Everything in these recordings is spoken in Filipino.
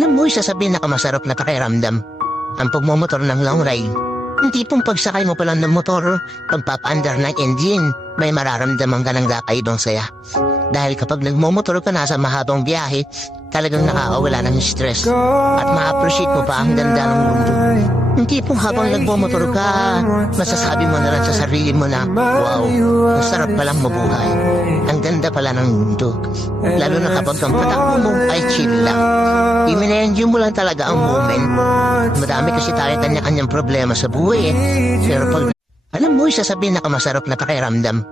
Alam mo, sasabihin na masarap na pakiramdam ang pagmumotor ng long ride. Yung tipong pagsakay mo pa lang ng motor, pagpapaandar ng engine, may mararamdaman ka ng kakaibang saya. Dahil kapag nagmumotor ka na sa mahabang biyahe, talagang nakakawala ng stress at ma-appreciate mo pa ang ganda ng mundo. Yung tipong habang nagmumotor ka, masasabi mo na lang sa sarili mo na, wow, ang sarap palang mabuhay. Ang ganda pala ng mundo. Lalo na kapag ang patakbo mo ay chill lang. I-enjoy mo lang talaga ang moment. Madami kasi tayo kanya-kanyang problema sa buhay eh. Pero pag alam mo, sasabihin na masarap na pakiramdam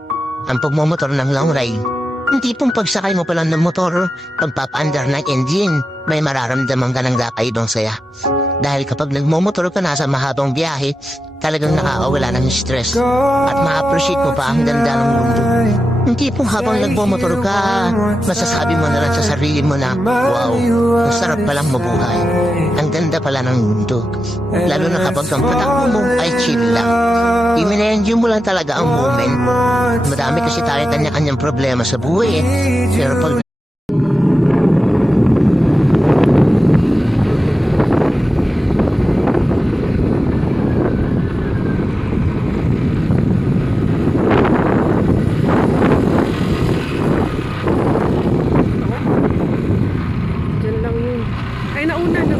ang pagmumotor ng long ride. Yung tipong pagsakay mo pa lang ng motor, pagpapaandar ng engine, may mararamdaman ka ng kakaibang saya. Dahil kapag nagmumotor ka na sa mahabang biyahe, talagang nakakawala ng stress at ma-appreciate mo pa ang ganda ng mundo. Yung tipong habang nagmumotor ka, masasabi mo na lang sa sarili mo na, wow, ang sarap palang mabuhay. Ang ganda pala ng mundo. Lalo na kapag ang patakbo mo ay chill lang. I-enjoy mo lang talaga ang moment. Madami kasi tayo kanya-kanyang problema sa buhay eh. Pero pag Diyan lang yun. Ay, nauna. Ay,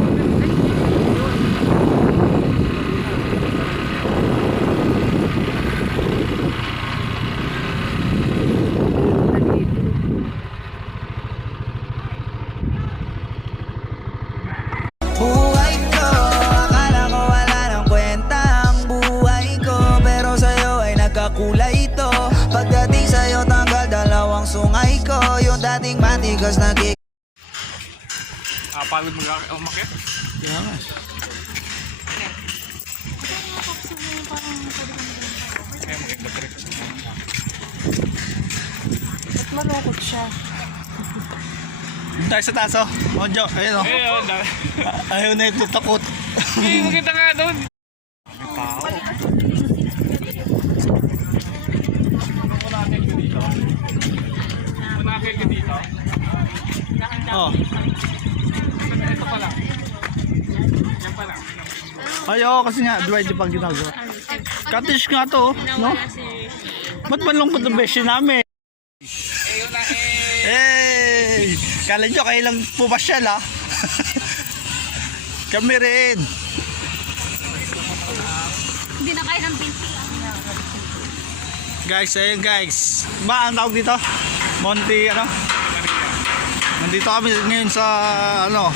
Buhay ko, akala ko wala ng kwenta ang buhay ko, pero sa'yo ay nagkakulay ito. Pagdating sa'yo tanggal dalawang sungay ko, yung dating matigas na Pagod umakit? Kaya nga. Kaya maganda pa rin kasi. ba't malungkot siya? Tayo sa taso. Ojo, ayun o. Ayun, Ayaw na ito takot. makita nga doon. Manakil ka dito. Oh. Ito pa lang. Yan pa lang. Ayaw kasi nga, divide pag ginagawa. Cottage nga to, no? Ba't malungkot ang beshi namin? Ayun na eh. Hey! Kala nyo kayo lang pumasyal ha? Kami rin. Hindi na kaya ng binti. Guys, ayun guys. Ba, ang tawag dito? Monte, ano? Nandito kami ngayon sa, ano?